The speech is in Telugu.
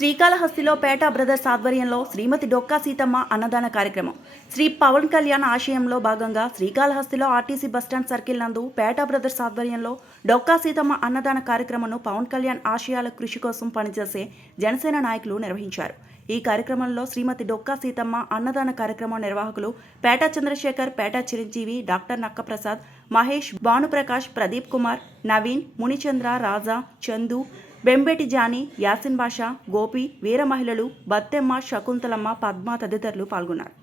శ్రీకాళహస్తిలో పేట బ్రదర్స్ ఆధ్వర్యంలో శ్రీమతి డొక్కా సీతమ్మ అన్నదాన కార్యక్రమం. శ్రీ పవన్ కళ్యాణ్ ఆశయంలో భాగంగా శ్రీకాళహస్తిలో ఆర్టీసీ బస్టాండ్ సర్కిల్ నందు పేట బ్రదర్స్ ఆధ్వర్యంలో డొక్కా సీతమ్మ అన్నదాన కార్యక్రమంను పవన్ కళ్యాణ్ ఆశయాల కృషి కోసం పనిచేసే జనసేన నాయకులు నిర్వహించారు. ఈ కార్యక్రమంలో శ్రీమతి డొక్కా సీతమ్మ అన్నదాన కార్యక్రమం నిర్వాహకులు పేట చంద్రశేఖర్, పేట చిరంజీవి, డాక్టర్ నక్క ప్రసాద్, మహేష్, భానుప్రకాష్, ప్రదీప్ కుమార్, నవీన్, మునిచంద్ర, రాజా, చందు, బెంబేటి జానీ, యాసిన్ బాషా, గోపి, వీర మహిళలు, బత్తెమ్మ, శకుంతలమ్మ, పద్మ తదితరులు పాల్గొన్నారు.